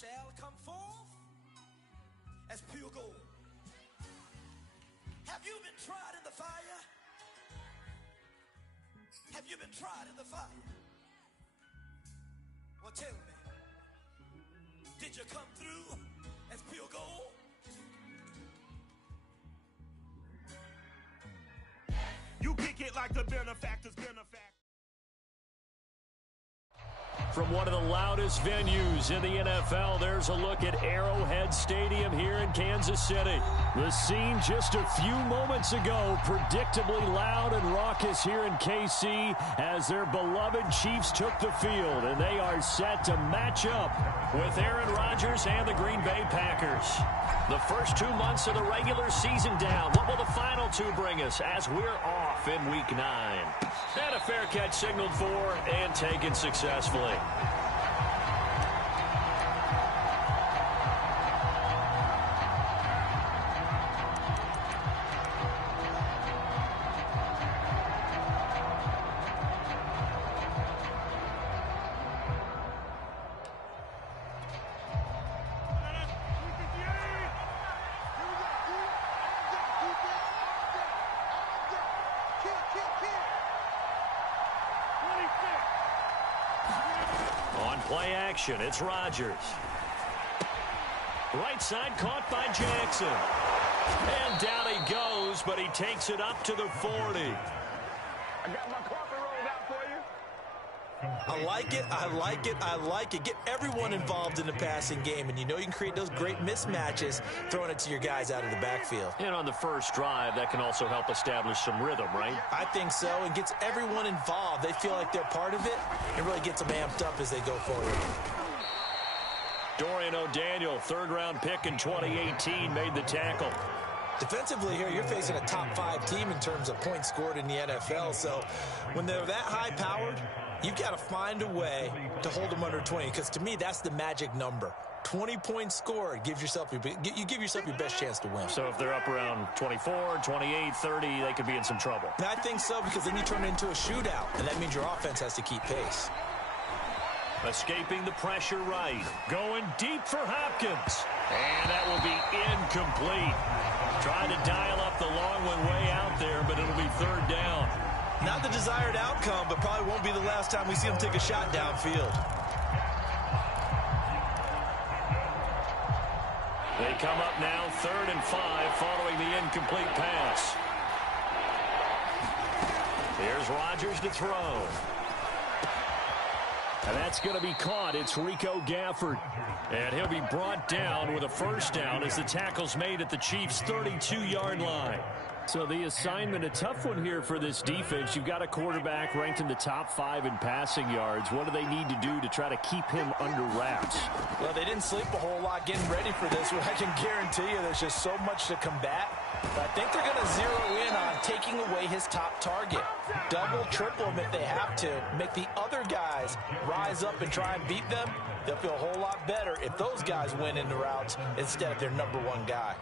shall come forth as pure gold. Have you been tried in the fire? Have you been tried in the fire? Well, tell me, did you come through as pure gold? You kick it like the benefactor's benefactor. From one of the loudest venues in the NFL, there's a look at Arrowhead Stadium here in Kansas City. The scene just a few moments ago, predictably loud and raucous here in KC as their beloved Chiefs took the field, and they are set to match up with Aaron Rodgers and the Green Bay Packers. The first 2 months of the regular season down. What will the final two bring us as we're off in Week 9? And a fair catch signaled for and taken successfully. Play action, it's Rodgers. Right side caught by Jackson. And down he goes, but he takes it up to the 40. I got my coffee rolled out for you. I like it, I like it, I like it. Get everyone involved in the passing game, and you know you can create those great mismatches throwing it to your guys out of the backfield. And on the first drive, that can also help establish some rhythm, right? I think so. It gets everyone involved. They feel like they're part of it. It really gets them amped up as they go forward. Dorian O'Daniel, third-round pick in 2018, made the tackle. Defensively here, you're facing a top-5 team in terms of points scored in the NFL. So when they're that high-powered, you've got to find a way to hold them under 20, because to me, that's the magic number. 20 points scored, you give yourself your best chance to win. So if they're up around 24, 28, 30, they could be in some trouble. I think so, because then you turn it into a shootout, and that means your offense has to keep pace. Escaping the pressure right. Going deep for Hopkins. And that will be incomplete. Trying to dial up the long one way out there, but it'll be third down. Not the desired outcome, but probably won't be the last time we see him take a shot downfield. They come up now 3rd and 5 following the incomplete pass. Here's Rodgers to throw. And that's going to be caught. It's Rico Gafford. And he'll be brought down with a first down as the tackle's made at the Chiefs' 32-yard line. So the assignment, a tough one here for this defense. You've got a quarterback ranked in the top 5 in passing yards. What do they need to do to try to keep him under wraps? Well, they didn't sleep a whole lot getting ready for this one. I can guarantee you there's just so much to combat. But I think they're going to zero in on taking away his top target. Double, triple him if they have to. Make the other guys rise up and try and beat them. They'll feel a whole lot better if those guys win in the routes instead of their number one guy.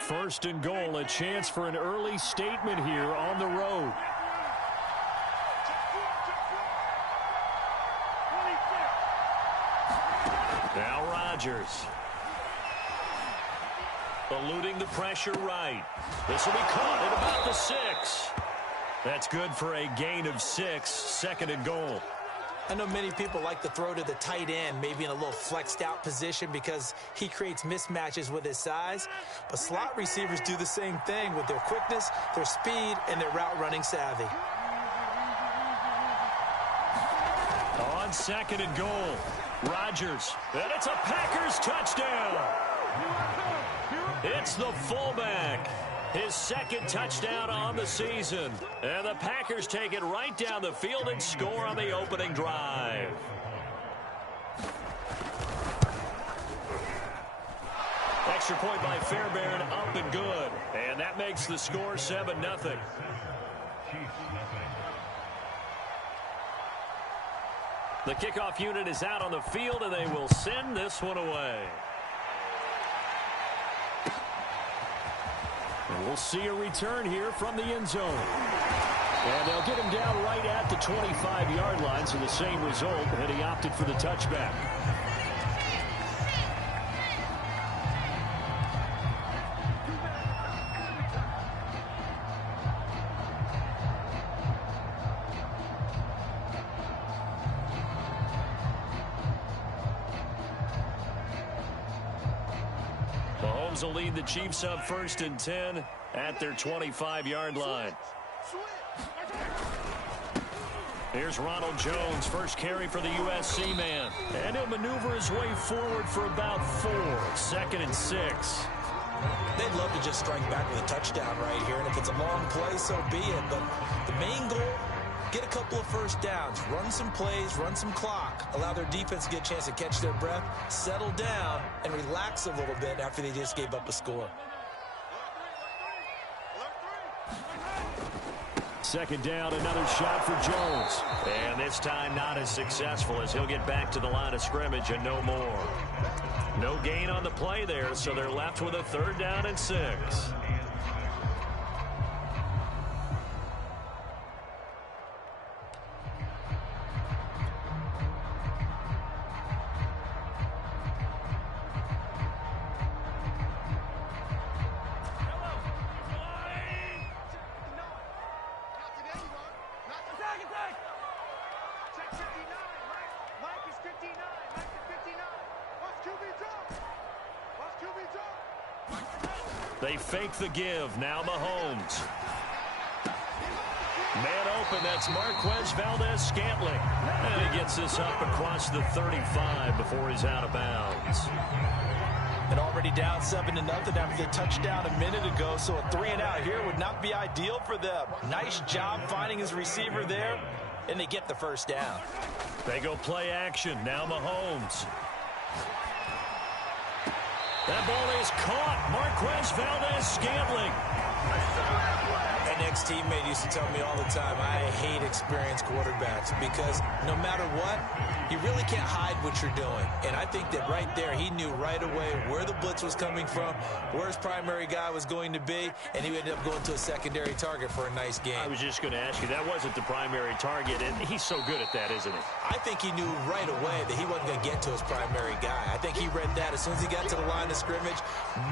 First and goal, a chance for an early statement here on the road. Now Rodgers. Eluding the pressure right. This will be caught at about the 6. That's good for a gain of 6, 2nd and goal. I know many people like to throw to the tight end, maybe in a little flexed out position because he creates mismatches with his size. But slot receivers do the same thing with their quickness, their speed, and their route running savvy. On 2nd and goal, Rodgers. And it's a Packers touchdown. It's the fullback. His 2nd touchdown on the season. And the Packers take it right down the field and score on the opening drive. Extra point by Fairbairn, up and good. And that makes the score 7-0. The kickoff unit is out on the field, and they will send this one away. And we'll see a return here from the end zone. And they'll get him down right at the 25-yard line, so the same result, and he opted for the touchback. Mahomes will lead the Chiefs up 1st and 10 at their 25-yard line. Here's Ronald Jones, first carry for the USC man. And he'll maneuver his way forward for about 4. 2nd and 6. They'd love to just strike back with a touchdown right here, and if it's a long play, so be it. But the main goal, get a couple of first downs, run some plays, run some clock, allow their defense to get a chance to catch their breath, settle down, and relax a little bit after they just gave up a score. 2nd down, another shot for Jones. And this time not as successful as he'll get back to the line of scrimmage and no more. No gain on the play there, so they're left with a 3rd down and 6. They fake the give. Now Mahomes. Man open. That's Marquez Valdez-Scantling. And he gets this up across the 35 before he's out of bounds. And already down 7-0 after the touchdown a minute ago, so a 3-and-out here would not be ideal for them. Nice job finding his receiver there, and they get the first down. They go play action. Now Mahomes. That ball is caught. Marquez Valdez-Scantling. My ex-teammate used to tell me all the time, I hate experienced quarterbacks because no matter what, you really can't hide what you're doing. And I think that right there, he knew right away where the blitz was coming from, where his primary guy was going to be, and he ended up going to a secondary target for a nice game. I was just going to ask you, that wasn't the primary target, and he's so good at that, isn't he? I think he knew right away that he wasn't going to get to his primary guy. I think he read that as soon as he got to the line of scrimmage,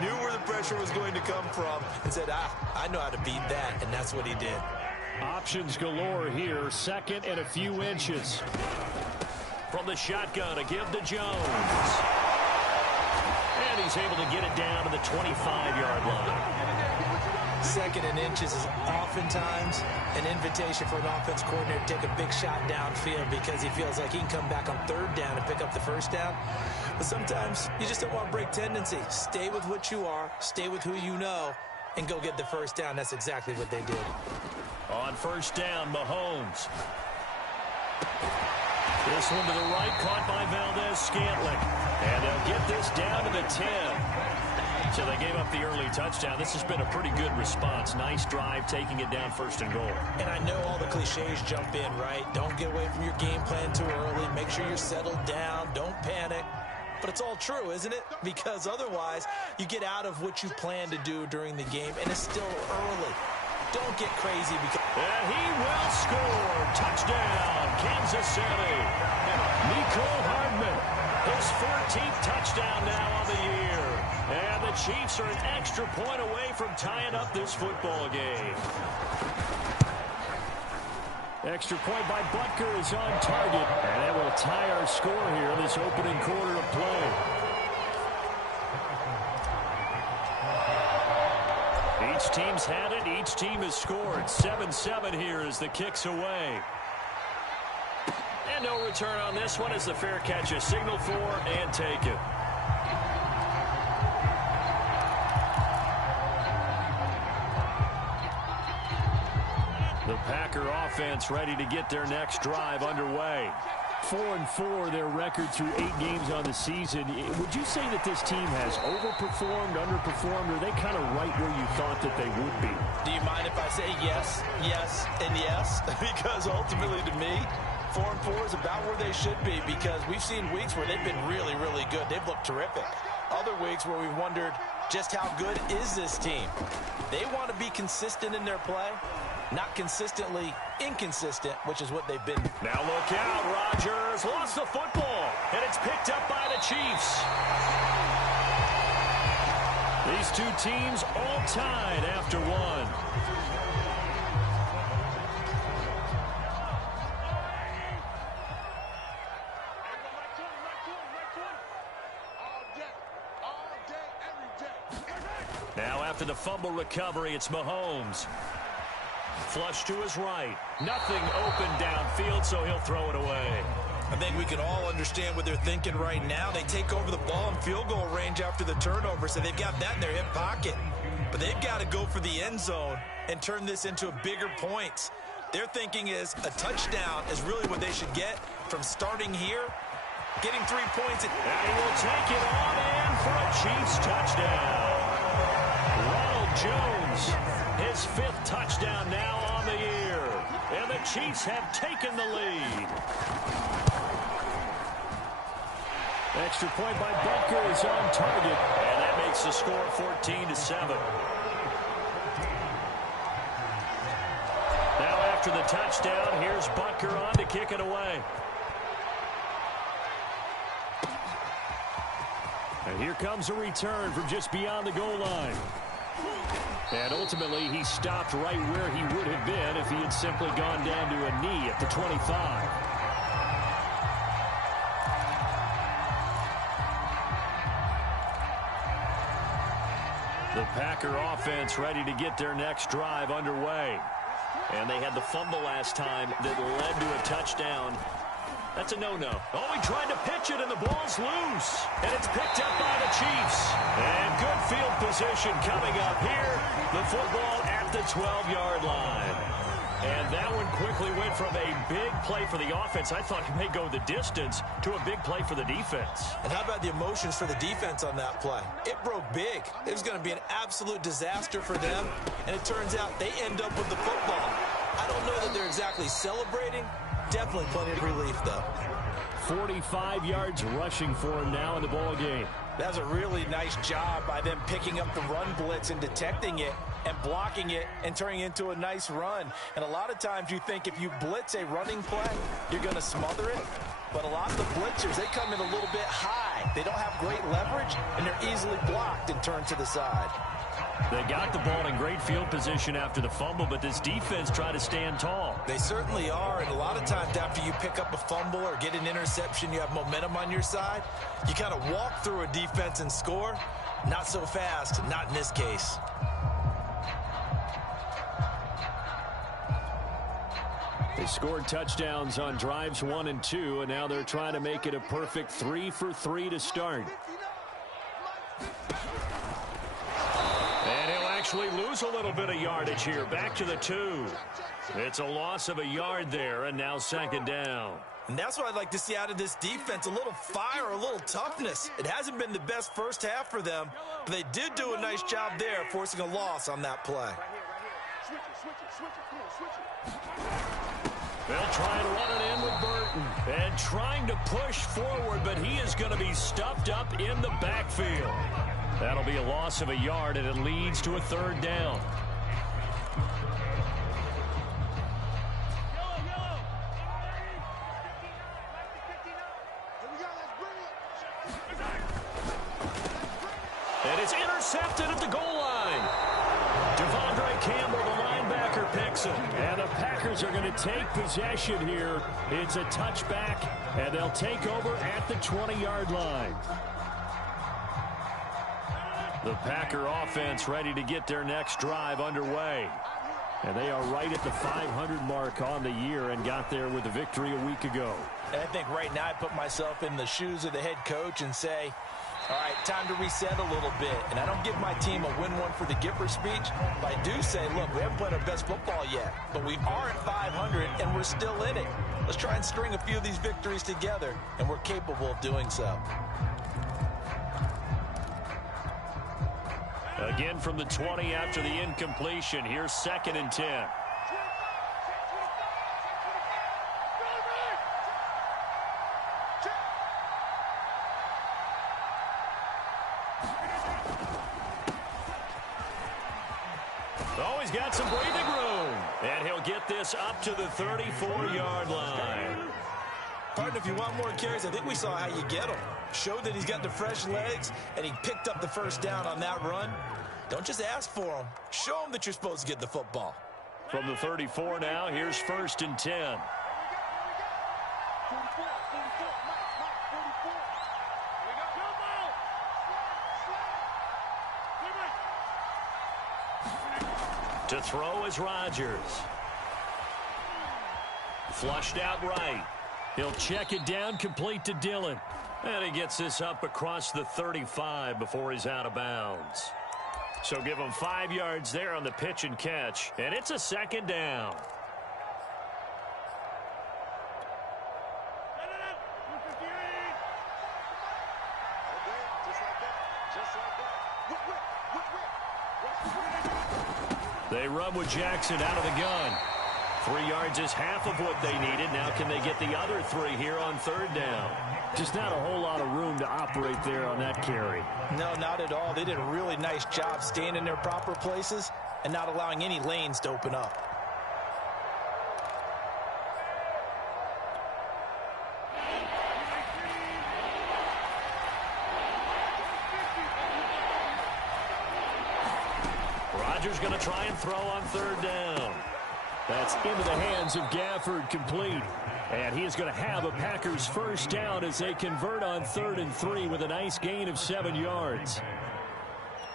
knew where the pressure was going to come from, and said, I know how to beat that, and that's what he did. Options galore here. 2nd and a few inches. From the shotgun, a give to Jones. And he's able to get it down to the 25-yard line. 2nd and inches is oftentimes an invitation for an offense coordinator to take a big shot downfield because he feels like he can come back on 3rd down and pick up the first down. But sometimes you just don't want to break tendency. Stay with what you are, stay with who you know, and go get the first down. That's exactly what they did. On 1st down, Mahomes. This one to the right, caught by Valdez-Scantling. And they'll get this down to the 10. So they gave up the early touchdown. This has been a pretty good response. Nice drive, taking it down 1st and goal. And I know all the cliches jump in, right? Don't get away from your game plan too early. Make sure you're settled down. Don't panic. But it's all true, isn't it? Because otherwise, you get out of what you plan to do during the game, and it's still early. Don't get crazy because... And he will score. Touchdown, Kansas City. Nico Hardman, his 14th touchdown now on the year. And the Chiefs are an extra point away from tying up this football game. Extra point by Butker is on target. And that will tie our score here in this opening quarter of play. Each team's had it. Each team has scored. 7-7 here as the kick's away. And no return on this one as the fair catch is signaled for and taken. The Packer offense ready to get their next drive underway. 4-4 their record through 8 games on the season. Would you say that this team has overperformed, underperformed, or are they kind of right where you thought that they would be? Do you mind if I say yes, yes, and yes? Because ultimately to me, 4-4 is about where they should be because we've seen weeks where they've been really, really good. They've looked terrific. Other weeks where we've wondered just how good is this team. They want to be consistent in their play. Not consistently inconsistent, which is what they've been. Now look out, Rodgers lost the football, and it's picked up by the Chiefs. These two teams all tied after one. Now after the fumble recovery, it's Mahomes. Flush to his right. Nothing open downfield, so he'll throw it away. I think we can all understand what they're thinking right now. They take over the ball in field goal range after the turnover, so they've got that in their hip pocket. But they've got to go for the end zone and turn this into bigger points. Their thinking is a touchdown is really what they should get from starting here, getting 3 points. And he will take it on in for a Chiefs touchdown. Ronald Jones, his 5th touchdown now on the year. And the Chiefs have taken the lead. Extra point by Butker is on target, and that makes the score 14-7. Now after the touchdown, here's Butker on to kick it away. And here comes a return from just beyond the goal line. And ultimately, he stopped right where he would have been if he had simply gone down to a knee at the 25. The Packer offense ready to get their next drive underway. And they had the fumble last time that led to a touchdown. That's a no-no. Oh, he tried to pitch it, and the ball's loose. And it's picked up by the Chiefs. And good field position coming up here. The football at the 12-yard line. And that one quickly went from a big play for the offense, I thought it may go the distance, to a big play for the defense. And how about the emotions for the defense on that play? It broke big. It was going to be an absolute disaster for them. And it turns out they end up with the football. I don't know that they're exactly celebrating. Definitely plenty of relief, though. 45 yards rushing for him now in the ball game. That was a really nice job by them picking up the run blitz and detecting it and blocking it and turning it into a nice run. And a lot of times you think if you blitz a running play, you're going to smother it. But a lot of the blitzers, they come in a little bit high. They don't have great leverage, and they're easily blocked and turned to the side. They got the ball in great field position after the fumble, but this defense tried to stand tall. They certainly are, and a lot of times after you pick up a fumble or get an interception, you have momentum on your side. You kind of walk through a defense and score. Not so fast, not in this case. They scored touchdowns on drives 1 and 2, and now they're trying to make it a perfect 3 for 3 to start. And he'll actually lose a little bit of yardage here. Back to the 2. It's a loss of a yard there, and now 2nd down. And that's what I'd like to see out of this defense, a little fire, a little toughness. It hasn't been the best first half for them, but they did do a nice job there, forcing a loss on that play. They'll try and run it in with Burton. And trying to push forward, but he is going to be stuffed up in the backfield. That'll be a loss of a yard, and it leads to a 3rd down. And it's intercepted at the goal line. Devondre Campbell, the linebacker, picks him. And the Packers are going to take possession here. It's a touchback, and they'll take over at the 20-yard line. The Packer offense ready to get their next drive underway. And they are right at the 500 mark on the year and got there with a victory a week ago. And I think right now I put myself in the shoes of the head coach and say, all right, time to reset a little bit. And I don't give my team a win one for the Gipper speech, but I do say, look, we haven't played our best football yet, but we are at 500 and we're still in it. Let's try and string a few of these victories together, and we're capable of doing so. Again from the 20 after the incompletion. Here's 2nd and 10. Oh, he's got some breathing room. And us up to the 34-yard line. Partner, if you want more carries, I think we saw how you get them. Showed that he's got the fresh legs, and he picked up the first down on that run. Don't just ask for them. Show them that you're supposed to get the football. From the 34 now, here's 1st and 10. To throw is Rodgers. Flushed out right. He'll check it down, complete to Dillon. And he gets this up across the 35 before he's out of bounds. So give him 5 yards there on the pitch and catch. And it's a 2nd down. They run with Jackson out of the gun. 3 yards is half of what they needed. Now can they get the other 3 here on 3rd down? Just not a whole lot of room to operate there on that carry. No, not at all. They did a really nice job staying in their proper places and not allowing any lanes to open up. Rodgers going to try and throw on 3rd down. That's into the hands of Gafford, complete. And he is going to have a Packers 1st down as they convert on 3rd and 3 with a nice gain of 7 yards.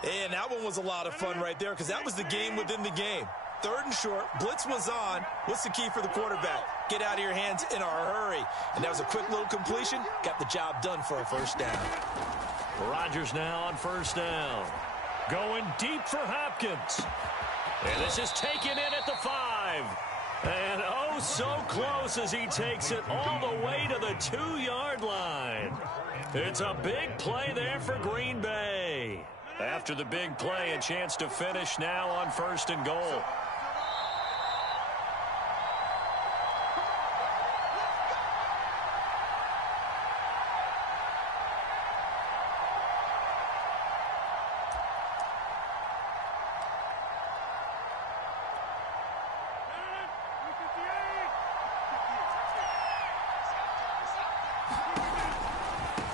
And that one was a lot of fun right there because that was the game within the game. 3rd and short, blitz was on. What's the key for the quarterback? Get out of your hands in a hurry. And that was a quick little completion. Got the job done for a 1st down. Rodgers now on 1st down. Going deep for Hopkins. And this is taken in at the 5. And oh, so close as he takes it all the way to the 2-yard line. It's a big play there for Green Bay. After the big play, a chance to finish now on 1st and goal.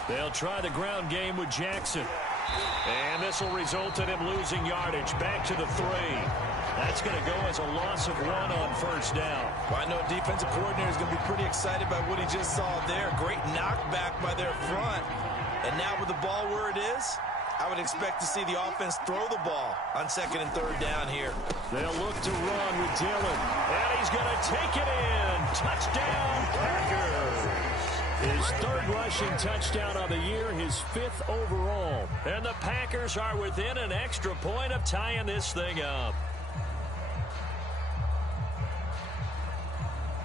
They'll try the ground game with Jackson. And this will result in him losing yardage. Back to the 3. That's going to go as a loss of 1 on 1st down. Well, I know defensive coordinator is going to be pretty excited by what he just saw there. Great knockback by their front. And now with the ball where it is, I would expect to see the offense throw the ball on 2nd and 3rd down here. They'll look to run with Dillon. And he's going to take it in. Touchdown, Packers. His 3rd rushing touchdown of the year, his 5th overall. And the Packers are within an extra point of tying this thing up.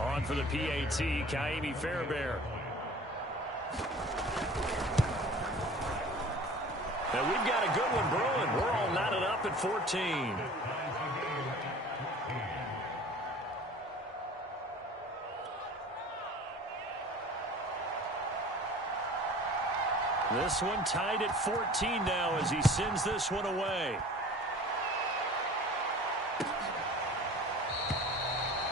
On for the PAT, Kaimi Fairbairn. Now we've got a good one brewing. We're all knotted up at 14. This one tied at 14 now as he sends this one away.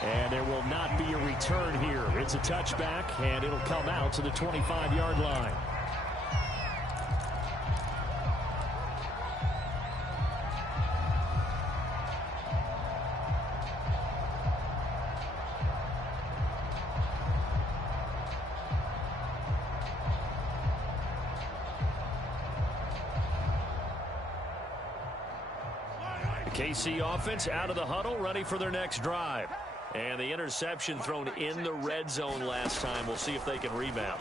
And there will not be a return here. It's a touchback, and it'll come out to the 25-yard line. KC offense out of the huddle, ready for their next drive. And the interception thrown in the red zone last time. We'll see if they can rebound.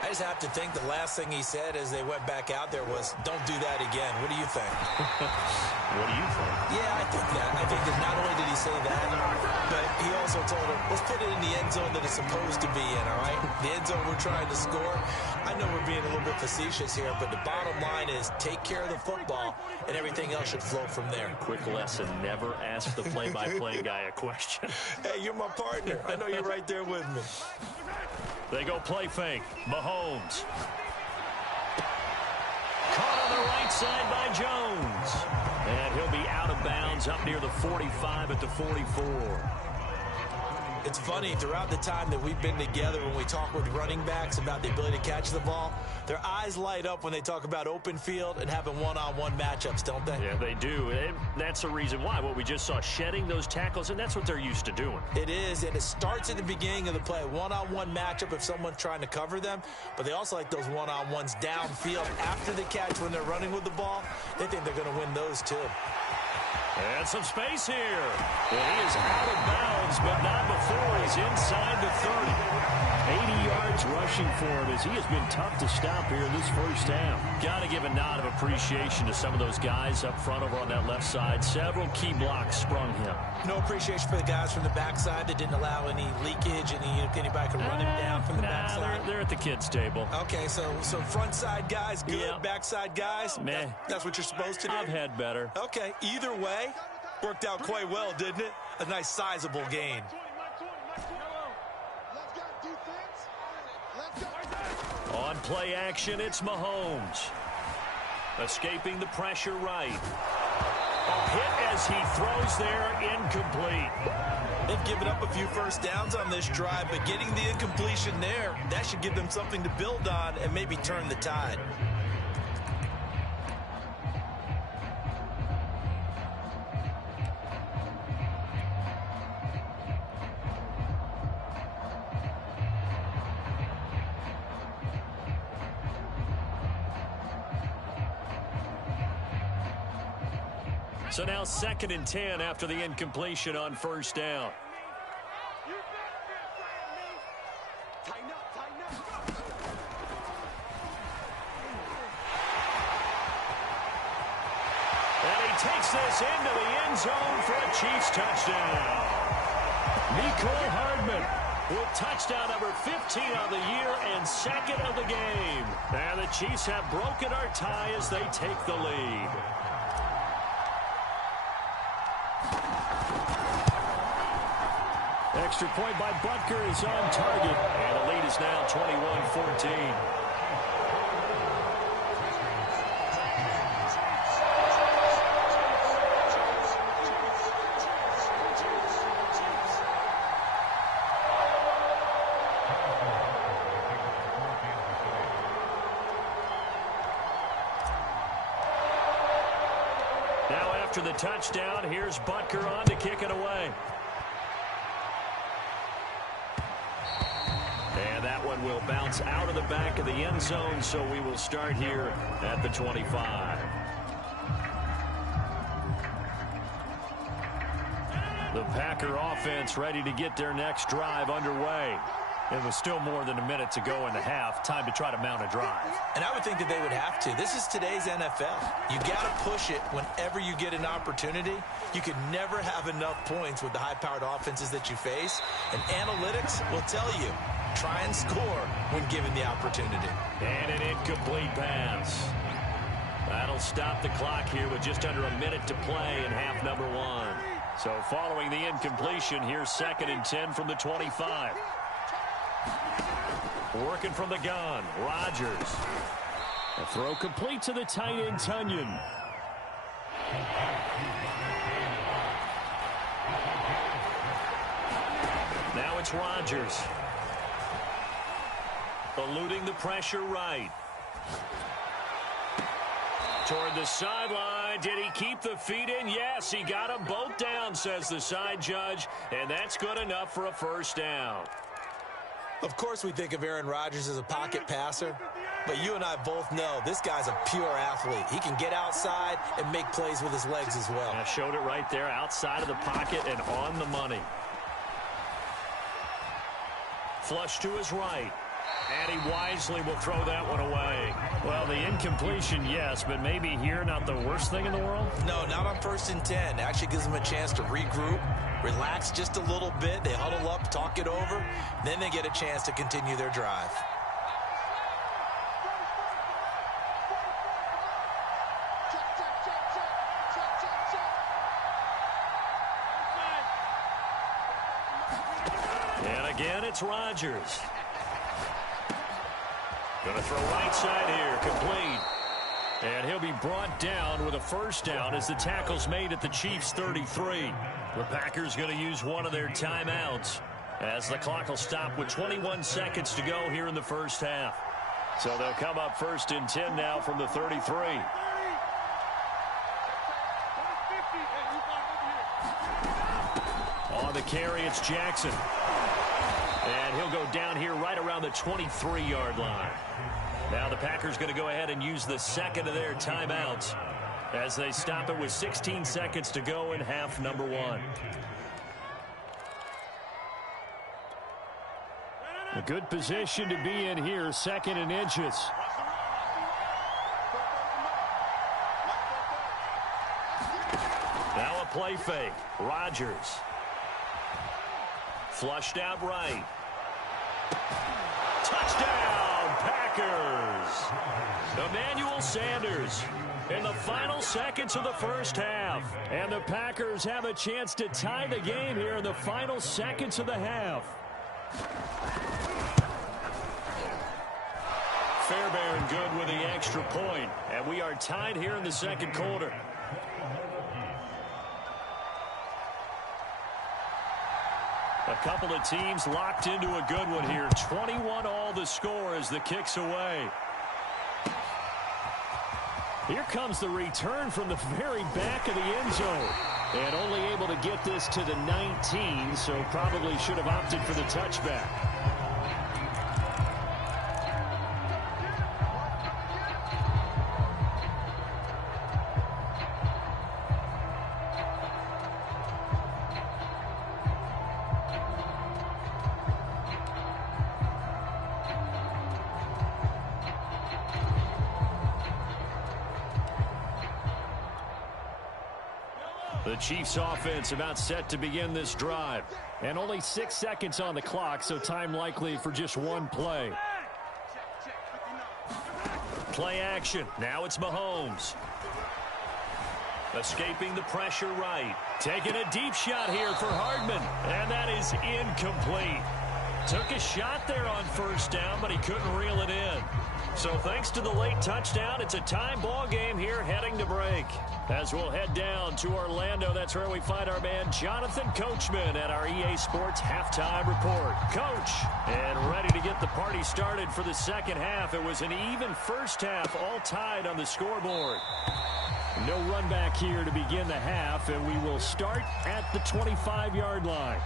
I just have to think the last thing he said as they went back out there was, don't do that again. What do you think? What do you think? Yeah, I think that. I think that not only did he say that, but he also told him, let's put it in the end zone that it's supposed to be in, all right? The end zone we're trying to score. I know we're being a little bit facetious here, but the bottom line is take care of the football, and everything else should flow from there. Quick lesson, never ask the play-by-play guy a question. Hey, you're my partner. I know you're right there with me. They go play fake. Mahomes. Caught on the right side by Jones. And he'll be out of bounds up near the 45 at the 44. It's funny, throughout the time that we've been together, when we talk with running backs about the ability to catch the ball, their eyes light up when they talk about open field and having one-on-one matchups, don't they? Yeah, they do. And that's the reason why. What we just saw, shedding those tackles, and that's what they're used to doing. It is, and it starts at the beginning of the play. One-on-one matchup if someone's trying to cover them, but they also like those one-on-ones downfield after the catch when they're running with the ball. They think they're going to win those too. And some space here. And he is out of bounds, but not before he's inside the 30. 80 yards rushing for him as he has been tough to stop here in this first half. Got to give a nod of appreciation to some of those guys up front over on that left side. Several key blocks sprung him. No appreciation for the guys from the backside that didn't allow any leakage, anybody could run him down from the backside. They're at the kids' table. Okay, so front side guys good, yeah. Backside guys, meh. That's what you're supposed to do? I've had better. Okay, either way, worked out quite well, didn't it? A nice sizable gain. On play action, it's Mahomes. Escaping the pressure right. A hit as he throws there, incomplete. They've given up a few first downs on this drive, but getting the incompletion there, that should give them something to build on and maybe turn the tide. So now 2nd and 10 after the incompletion on first down. And he takes this into the end zone for a Chiefs touchdown. Mecole Hardman with touchdown number 15 on the year and 2nd of the game. And the Chiefs have broken our tie as they take the lead. Extra point by Butker is on target. And the lead is now 21-14. Now after the touchdown, here's Butker on to kick it away. And that one will bounce out of the back of the end zone, so we will start here at the 25. The Packer offense ready to get their next drive underway. It was still more than a minute to go in the half. Time to try to mount a drive. And I would think that they would have to. This is today's NFL. You got to push it whenever you get an opportunity. You could never have enough points with the high-powered offenses that you face. And analytics will tell you, try and score when given the opportunity. And an incomplete pass. That'll stop the clock here with just under a minute to play in half number 1. So following the incompletion, here's 2nd and 10 from the 25. Working from the gun, Rodgers. A throw complete to the tight end, Tunyon. Now it's Rodgers. Eluding the pressure right. Toward the sideline. Did he keep the feet in? Yes, he got them both down, says the side judge. And that's good enough for a first down. Of course we think of Aaron Rodgers as a pocket passer, but you and I both know this guy's a pure athlete. He can get outside and make plays with his legs as well. I showed it right there, outside of the pocket and on the money. Flush to his right. And he wisely will throw that one away. Well, the incompletion, yes, but maybe here not the worst thing in the world? No, not on 1st and 10. Actually gives them a chance to regroup, relax just a little bit. They huddle up, talk it over. Then they get a chance to continue their drive. And again, it's Rodgers. Gonna throw right side here, complete. And he'll be brought down with a first down as the tackle's made at the Chiefs' 33. The Packers gonna use one of their timeouts. as the clock will stop with 21 seconds to go here in the first half. So they'll come up first and 10 now from the 33. On the carry, it's Jackson. And he'll go down here right around the 23-yard line. Now the Packers going to go ahead and use the second of their timeouts as they stop it with 16 seconds to go in half number one. A good position to be in here, second and inches. Now a play fake. Rodgers. Flushed out right. Touchdown, Packers. Emmanuel Sanders in the final seconds of the first half. And the Packers have a chance to tie the game here in the final seconds of the half. Fairbairn good with the extra point. And we are tied here in the second quarter. A couple of teams locked into a good one here. 21 all the score as the kick's away. Here comes the return from the very back of the end zone. And only able to get this to the 19, so probably should have opted for the touchback. The Chiefs offense about set to begin this drive. And only 6 seconds on the clock, so time likely for just one play. Play action. Now it's Mahomes. Escaping the pressure right. Taking a deep shot here for Hardman. And that is incomplete. Took a shot there on first down, but he couldn't reel it in. So thanks to the late touchdown, it's a time ball game here heading to break. As we'll head down to Orlando, that's where we find our man Jonathan Coachman at our EA Sports Halftime Report. Coach, and ready to get the party started for the second half. It was an even first half, all tied on the scoreboard. No run back here to begin the half, and we will start at the 25-yard line.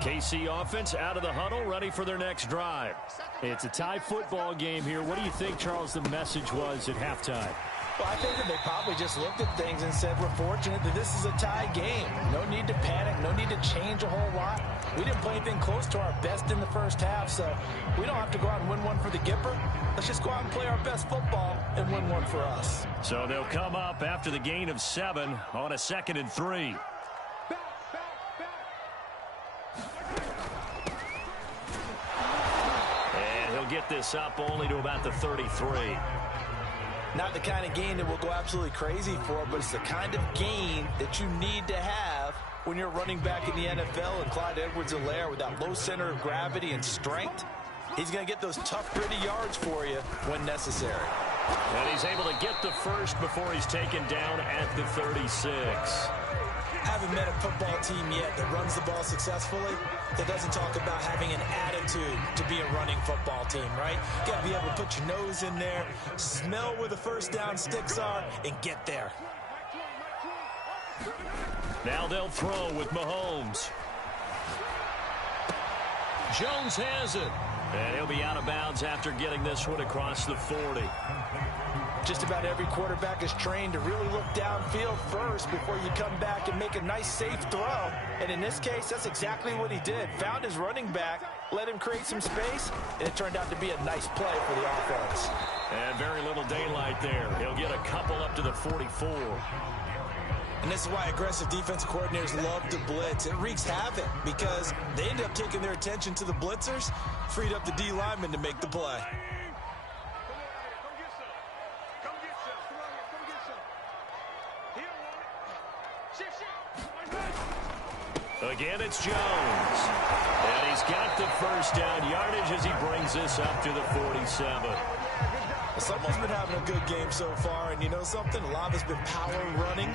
KC offense out of the huddle, ready for their next drive. It's a tie football game here. What do you think, Charles, the message was at halftime? Well, I think that they probably just looked at things and said, we're fortunate that this is a tie game. No need to panic. No need to change a whole lot. We didn't play anything close to our best in the first half, so we don't have to go out and win one for the Gipper. Let's just go out and play our best football and win one for us. So they'll come up after the gain of 7 on a 2nd and 3. Get this up only to about the 33. Not the kind of gain that we'll go absolutely crazy for, but it's the kind of gain that you need to have when you're running back in the NFL. And Clyde Edwards-Helaire, with that low center of gravity and strength, he's going to get those tough, gritty yards for you when necessary. And he's able to get the first before he's taken down at the 36. I haven't met a football team yet that runs the ball successfully that doesn't talk about having an attitude to be a running football team, right? You got to be able to put your nose in there, smell where the first down sticks are, and get there. Now they'll throw with Mahomes. Jones has it. And he'll be out of bounds after getting this one across the 40. Just about every quarterback is trained to really look downfield first before you come back and make a nice, safe throw. And in this case, that's exactly what he did. Found his running back, let him create some space, and it turned out to be a nice play for the offense. And very little daylight there. He'll get a couple up to the 44. And this is why aggressive defensive coordinators love to blitz. It wreaks havoc because they end up taking their attention to the blitzers, freed up the D lineman to make the play. Again, it's Jones. first down yardage as he brings this up to the 47. Someone's been having a good game so far, and you know something? A lot has been power running.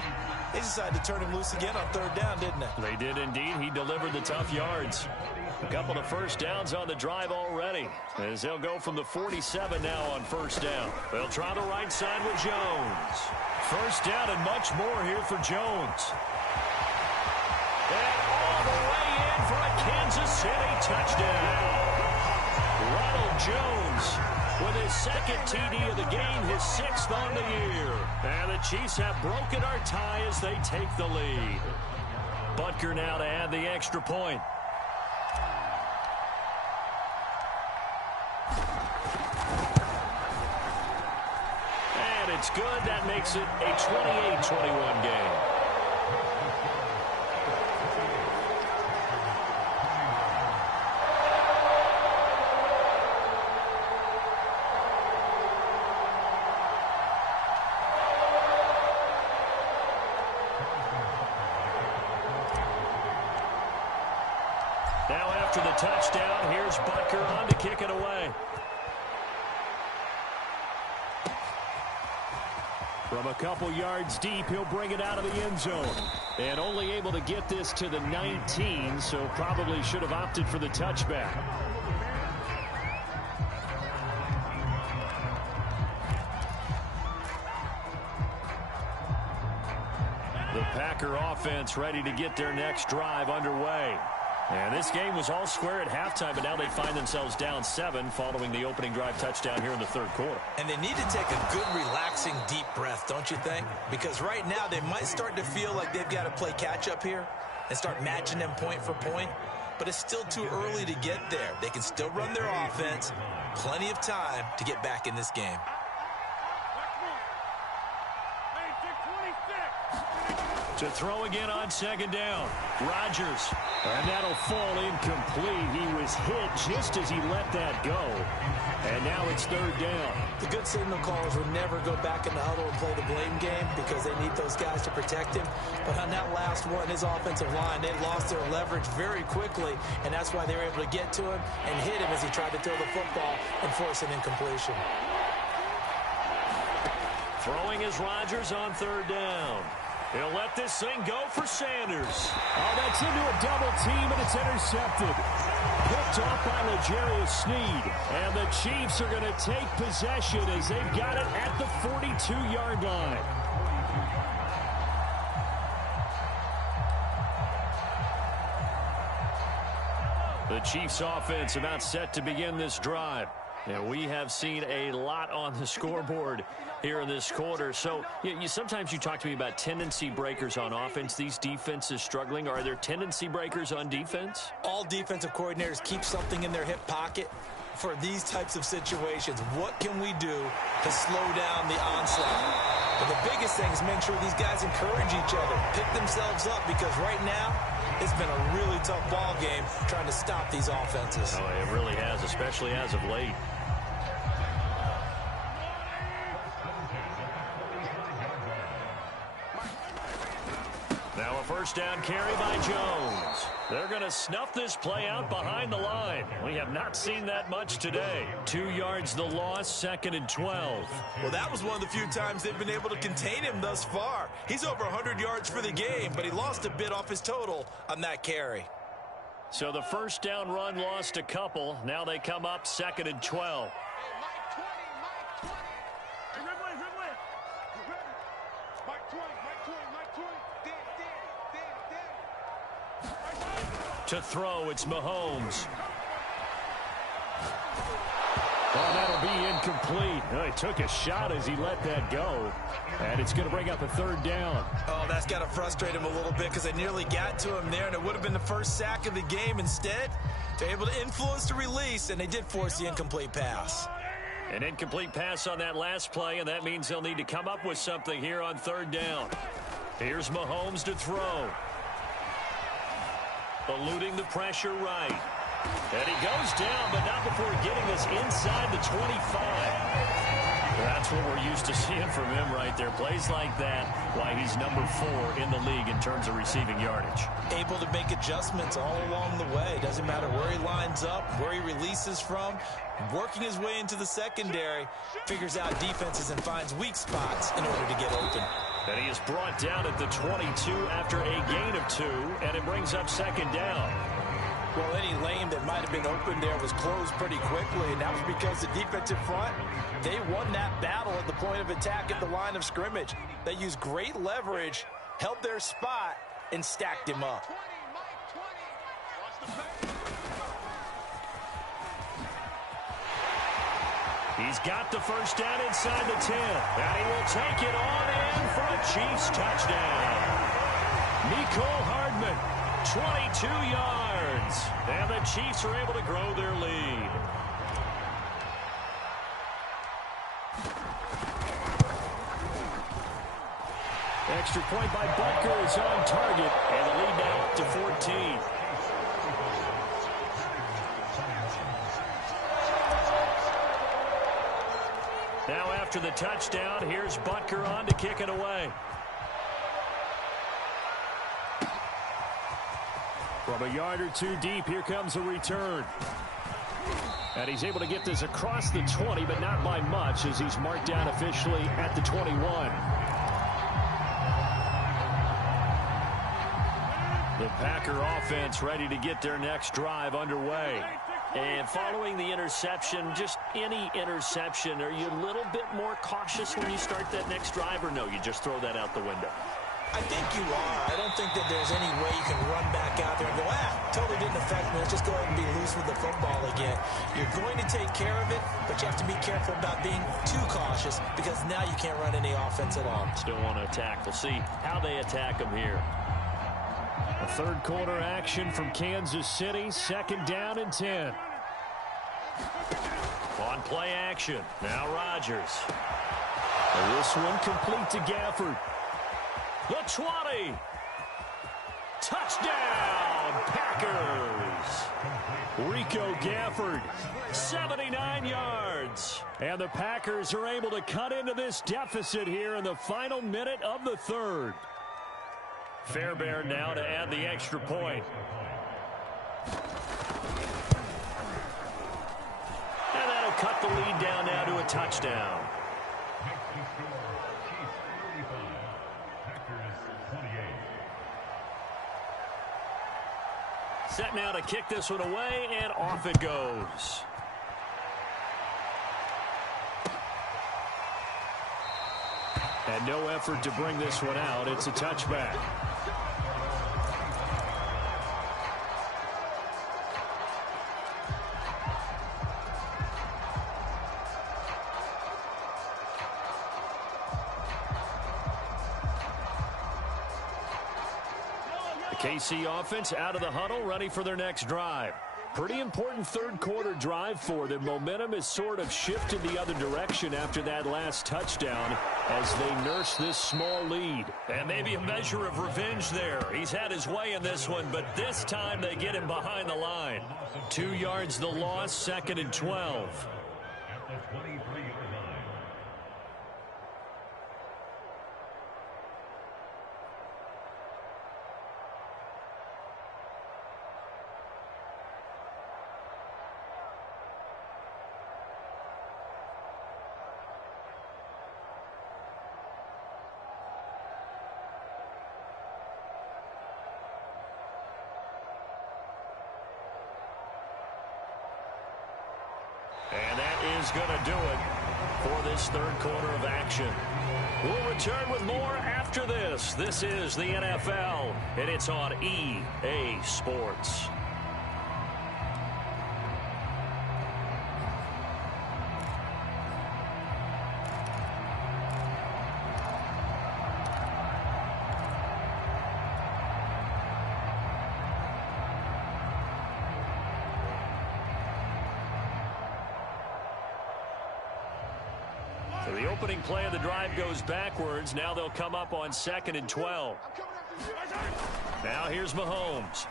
They decided to turn him loose again on third down, didn't they? They did indeed. He delivered the tough yards. A couple of first downs on the drive already, as they'll go from the 47 now on first down. They'll try the right side with Jones. First down and much more here for Jones. And all the way in for a Kansas City touchdown. Ronald Jones with his second TD of the game, his 6th on the year. And the Chiefs have broken our tie as they take the lead. Butker now to add the extra point. And it's good. That makes it a 28-21 game. Now after the touchdown, here's Butker on to kick it away. From a couple yards deep, he'll bring it out of the end zone. And only able to get this to the 19, so probably should have opted for the touchback. The Packer offense ready to get their next drive underway. And this game was all square at halftime, but now they find themselves down 7 following the opening drive touchdown here in the third quarter. And they need to take a good, relaxing, deep breath, don't you think? Because right now they might start to feel like they've got to play catch-up here and start matching them point for point. But it's still too early to get there. They can still run their offense. Plenty of time to get back in this game. To throw again on second down. Rodgers. And that'll fall incomplete. He was hit just as he let that go. And now it's third down. The good signal callers will never go back in the huddle and play the blame game because they need those guys to protect him. But on that last one, his offensive line, they lost their leverage very quickly, and that's why they were able to get to him and hit him as he tried to throw the football and force an incompletion. Throwing is Rodgers on third down. He'll let this thing go for Sanders. Oh, that's into a double team, and it's intercepted. Picked off by L'Jarius Sneed. And the Chiefs are going to take possession as they've got it at the 42-yard line. The Chiefs offense about set to begin this drive. And we have seen a lot on the scoreboard here in this quarter. So sometimes you talk to me about tendency breakers on offense. These defenses struggling. Are there tendency breakers on defense? All defensive coordinators keep something in their hip pocket for these types of situations. What can we do to slow down the onslaught? But the biggest thing is make sure these guys encourage each other, pick themselves up, because right now it's been a really tough ball game trying to stop these offenses. Oh, it really has, especially as of late. Now a first down carry by Jones. They're going to snuff this play out behind the line. We have not seen that much today. 2 yards the loss, 2nd and 12. Well, that was one of the few times they've been able to contain him thus far. He's over 100 yards for the game, but he lost a bit off his total on that carry. So the first down run lost a couple. Now they come up 2nd and 12. To throw, it's Mahomes. Oh, that'll be incomplete. Oh, he took a shot as he let that go. And it's going to bring up a third down. Oh, that's got to frustrate him a little bit because they nearly got to him there, and it would have been the first sack of the game. Instead, they're able to influence the release, and they did force the incomplete pass. An incomplete pass on that last play, and that means they'll need to come up with something here on third down. Here's Mahomes to throw. Eluding the pressure right. And he goes down, but not before getting this inside the 25. That's what we're used to seeing from him right there. Plays like that, why he's number 4 in the league in terms of receiving yardage. Able to make adjustments all along the way. Doesn't Doesn't matter where he lines up, where he releases from, working his way into the secondary, figures out defenses and finds weak spots in order to get open. And he is brought down at the 22 after a gain of 2, and it brings up second down. Well, any lane that might have been open there was closed pretty quickly, and that was because the defensive front, they won that battle at the point of attack at the line of scrimmage. They used great leverage, held their spot, and stacked him up. He's got the first down inside the 10, and he will take it on in for a Chiefs touchdown. Mecole Hardman, 22 yards, and the Chiefs are able to grow their lead. Extra point by Butker is on target, and the lead now up to 14. Now after the touchdown, here's Butker on to kick it away. From a yard or two deep, here comes a return. And he's able to get this across the 20, but not by much, as he's marked down officially at the 21. The Packer offense ready to get their next drive underway. And following the interception, just any interception, are you a little bit more cautious when you start that next drive, or no, you just throw that out the window? I think you are. I don't think that there's any way you can run back out there and go, totally didn't affect me. Let's just go ahead and be loose with the football again. You're going to take care of it, but you have to be careful about being too cautious, because now you can't run any offense at all. Still want to attack. We'll see how they attack them here. A third quarter action from Kansas City, second down and 10. On play action, now Rodgers. And this one complete to Gafford. The 20. Touchdown, Packers. Rico Gafford, 79 yards. And the Packers are able to cut into this deficit here in the final minute of the third. Fairbairn now to add the extra point. And that'll cut the lead down now to a touchdown. Set now to kick this one away, and off it goes. And no effort to bring this one out. It's a touchback. The KC offense out of the huddle, ready for their next drive. Pretty important third quarter drive for them. Momentum has sort of shifted the other direction after that last touchdown as they nurse this small lead. And maybe a measure of revenge there. He's had his way in this one, but this time they get him behind the line. 2 yards the loss, second and 12. And that is going to do it for this third quarter of action. We'll return with more after this. This is the NFL, and it's on EA Sports. So the opening play of the drive goes backwards. Now they'll come up on second and 12. Now here's Mahomes.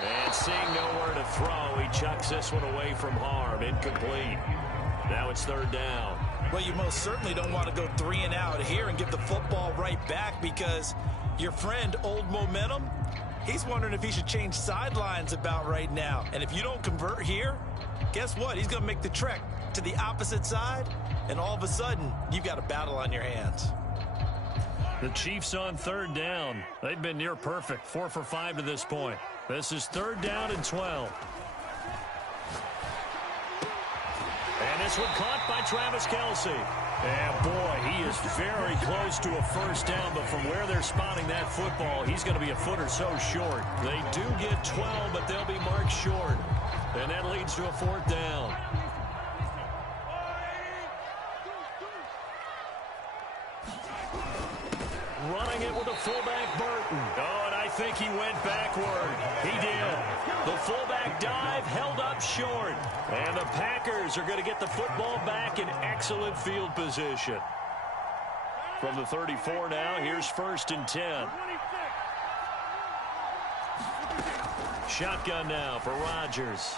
And seeing nowhere to throw, he chucks this one away from harm. Incomplete. Now it's third down. Well, you most certainly don't want to go 3 and out here and give the football right back, because your friend, old momentum, He's wondering if he should change sidelines about right now. And if you don't convert here, guess what? He's going to make the trek to the opposite side, and all of a sudden, you've got a battle on your hands. The Chiefs on third down. They've been near perfect, 4 for 5 to this point. This is third down and 12. And this one caught by Travis Kelce. And boy, he is very close to a first down, but from where they're spotting that football, he's going to be a foot or so short. They do get 12, but they'll be marked short. And that leads to a fourth down. Running it with a fullback, Burton. Oh, and I think he went backward. He did. The fullback dive held up short. And the Packers are going to get the football back in excellent field position. From the 34 now, here's 1st and 10. Shotgun now for Rodgers.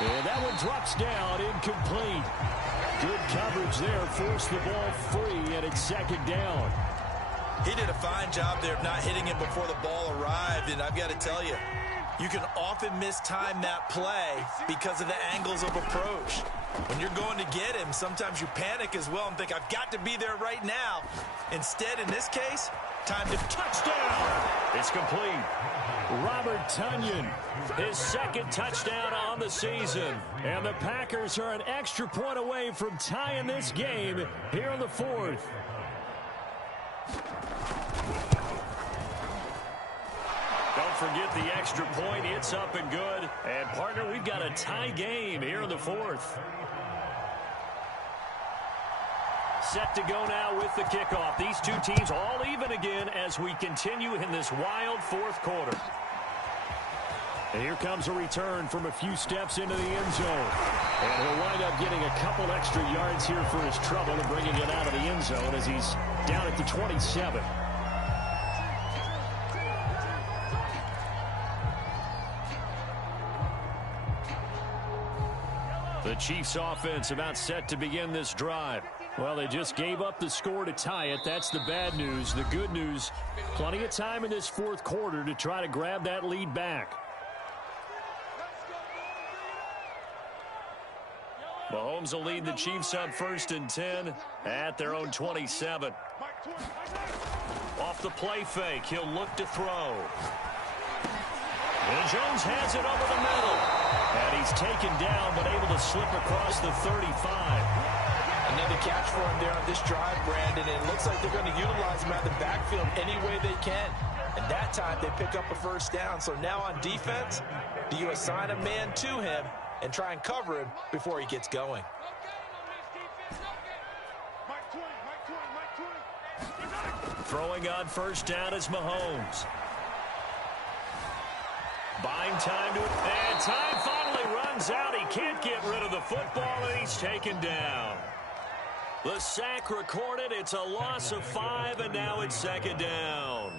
And that one drops down, incomplete. Good coverage there, forced the ball free, and it's 2nd down. He did a fine job there of not hitting it before the ball arrived, and I've got to tell you, you can often mistime that play because of the angles of approach. When you're going to get him, sometimes you panic as well and think, I've got to be there right now. Instead, in this case, time to touchdown. It's complete. Robert Tonyan, his 2nd touchdown on the season. And the Packers are an extra point away from tying this game here in the 4th. Don't forget the extra point. It's up and good. And, partner, we've got a tie game here in the 4th. Set to go now with the kickoff. These two teams all even again as we continue in this wild 4th quarter. And here comes a return from a few steps into the end zone. And he'll wind up getting a couple extra yards here for his trouble and bringing it out of the end zone as he's down at the 27. The Chiefs offense about set to begin this drive. Well, they just gave up the score to tie it. That's the bad news. The good news, plenty of time in this 4th quarter to try to grab that lead back. Mahomes will lead the Chiefs on 1st and 10 at their own 27. Off the play fake, he'll look to throw. And Jones has it over the middle. And he's taken down, but able to slip across the 35. Another catch for him there on this drive, Brandon. And it looks like they're going to utilize him out of the backfield any way they can. And that time they pick up a first down. So now on defense, do you assign a man to him and try and cover him before he gets going? Throwing on first down is Mahomes. Buying time to it. And time finally runs out. He can't get rid of the football, and he's taken down. The sack recorded. It's a loss of 5, and now it's 2nd down.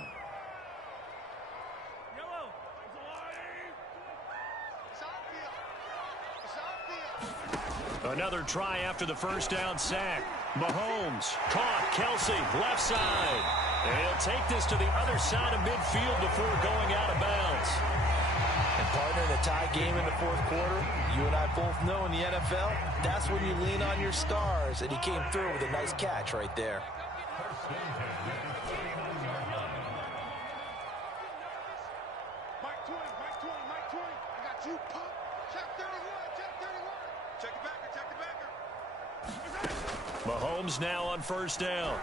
Another try after the first down sack. Mahomes caught. Kelce left side. And he'll take this to the other side of midfield before going out of bounds. And partner, in a tie game in the 4th quarter, you and I both know in the NFL, that's when you lean on your stars. And he came through with a nice catch right there. Mike 20, Mike 20. I got you, pump. Check 31, check 31. Check it backer, check it backer. Mahomes now on first down.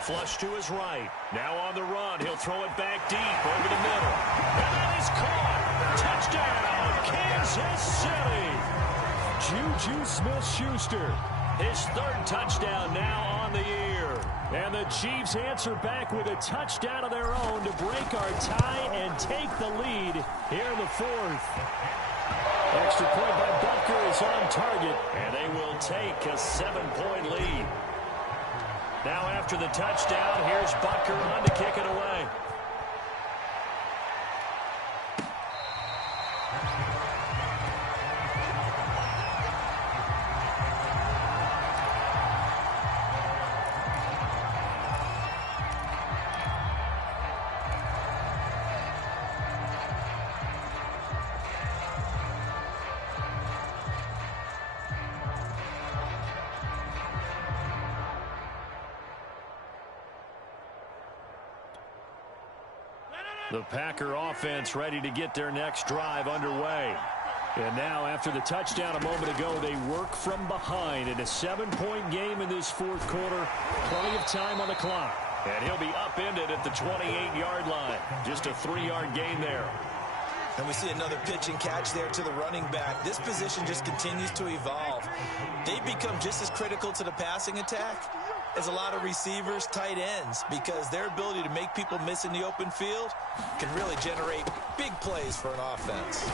Flush to his right. Now on the run. He'll throw it back deep over the middle. And that is caught. Touchdown, Kansas City. Juju Smith-Schuster. His 3rd touchdown now on the year. And the Chiefs answer back with a touchdown of their own to break our tie and take the lead here in the 4th. Extra point by Butker is on target. And they will take a 7-point lead. Now after the touchdown, here's Butker on to kick it away. The Packer offense ready to get their next drive underway. And now, after the touchdown a moment ago, they work from behind in a 7-point game in this fourth quarter. Plenty of time on the clock. And he'll be upended at the 28-yard line. Just a 3-yard gain there. And we see another pitch and catch there to the running back. This position just continues to evolve. They become just as critical to the passing attack as a lot of receivers, tight ends, because their ability to make people miss in the open field can really generate big plays for an offense.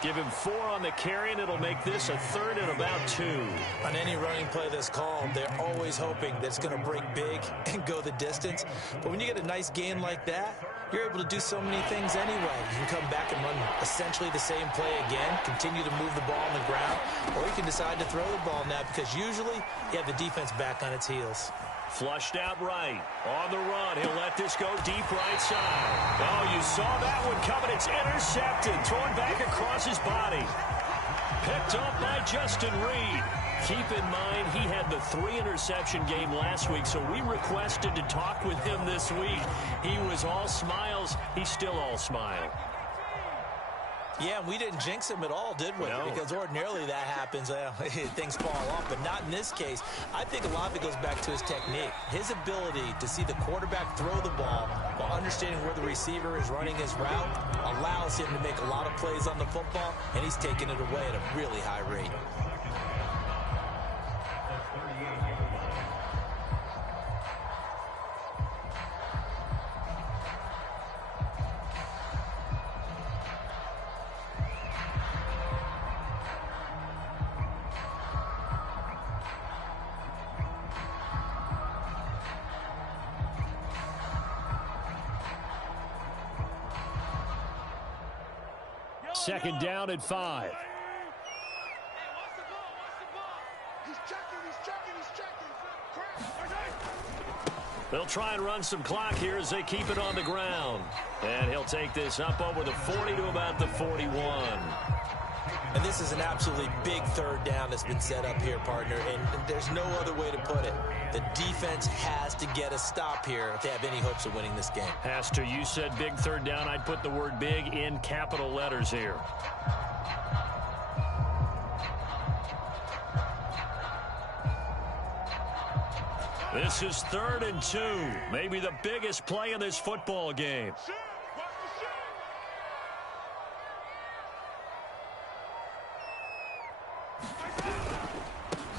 Give him 4 on the carry, and it'll make this a 3rd and about 2. On any running play that's called, they're always hoping that it's going to break big and go the distance. But when you get a nice gain like that, you're able to do so many things anyway. You can come back and run essentially the same play again, continue to move the ball on the ground, or you can decide to throw the ball now because usually you have the defense back on its heels. Flushed out right. On the run. He'll let this go deep right side. Oh, you saw that one coming. It's intercepted. Thrown back across his body. Picked up by Justin Reed. Keep in mind, he had the 3-interception game last week, so we requested to talk with him this week. He was all smiles. He's still all smile. Yeah, we didn't jinx him at all, did we? No. Because ordinarily that happens. Things fall off, but not in this case. I think a lot of it goes back to his technique. His ability to see the quarterback throw the ball while understanding where the receiver is running his route allows him to make a lot of plays on the football, and he's taking it away at a really high rate. Second down at 5. Hey, watch the ball, He's checking. Crap. They'll try and run some clock here as they keep it on the ground. And he'll take this up over the 40 to about the 41. And this is an absolutely big 3rd down that's been set up here, partner, and there's no other way to put it. The defense has to get a stop here if they have any hopes of winning this game. Has to. You said big 3rd down. I'd put the word big in capital letters here. This is 3rd and 2. Maybe the biggest play in this football game.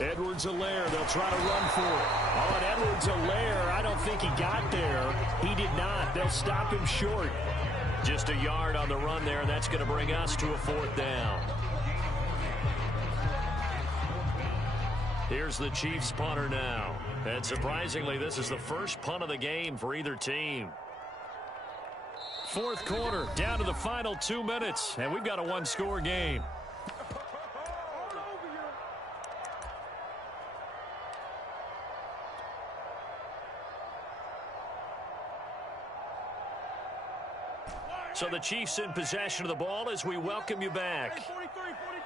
Edwards-Helaire, they'll try to run for it. Oh, and Edwards-Helaire, I don't think he got there. He did not. They'll stop him short. Just a yard on the run there, and that's going to bring us to a 4th down. Here's the Chiefs punter now. And surprisingly, this is the first punt of the game for either team. 4th quarter, down to the final 2 minutes, and we've got a 1-score game. So the Chiefs in possession of the ball as we welcome you back.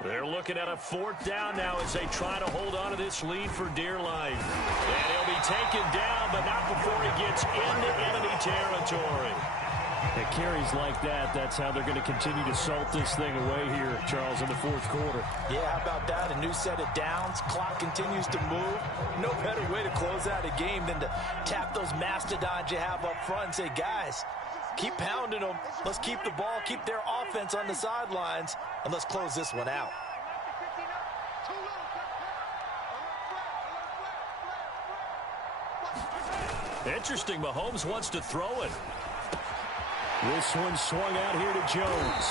They're looking at a 4th down now as they try to hold on to this lead for dear life. And he'll be taken down, but not before he gets into enemy territory. At carries like that, that's how they're going to continue to salt this thing away here, Charles, in the 4th quarter. Yeah, how about that? A new set of downs. Clock continues to move. No better way to close out a game than to tap those mastodons you have up front and say, guys, keep pounding them. Let's keep the ball, keep their offense on the sidelines, and let's close this one out. Interesting, Mahomes wants to throw it. This one swung out here to Jones.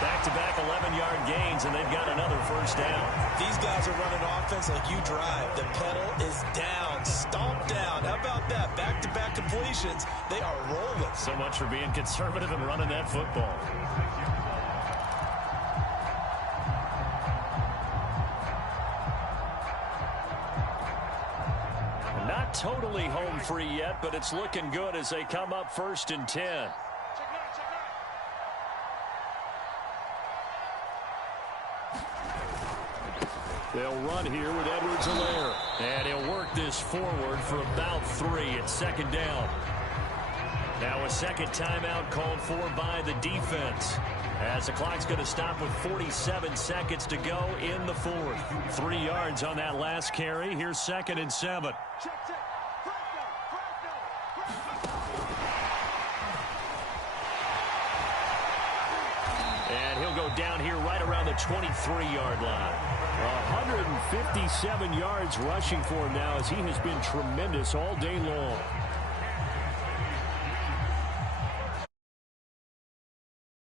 Back-to-back 11-yard gains, and they've got another 1st down. These guys are running offense like you drive. The pedal is down, stomped down. How about that? Back-to-back completions. They are rolling. So much for being conservative and running that football. Not totally home free yet, but it's looking good as they come up 1st and 10. They'll run here with Edwards-Helaire. And he'll work this forward for about 3 at 2nd down. Now a second timeout called for by the defense, as the clock's going to stop with 47 seconds to go in the fourth. 3 yards on that last carry. Here's 2nd and 7. And he'll go down here right around the 23-yard line. 157 yards rushing for him now, as he has been tremendous all day long.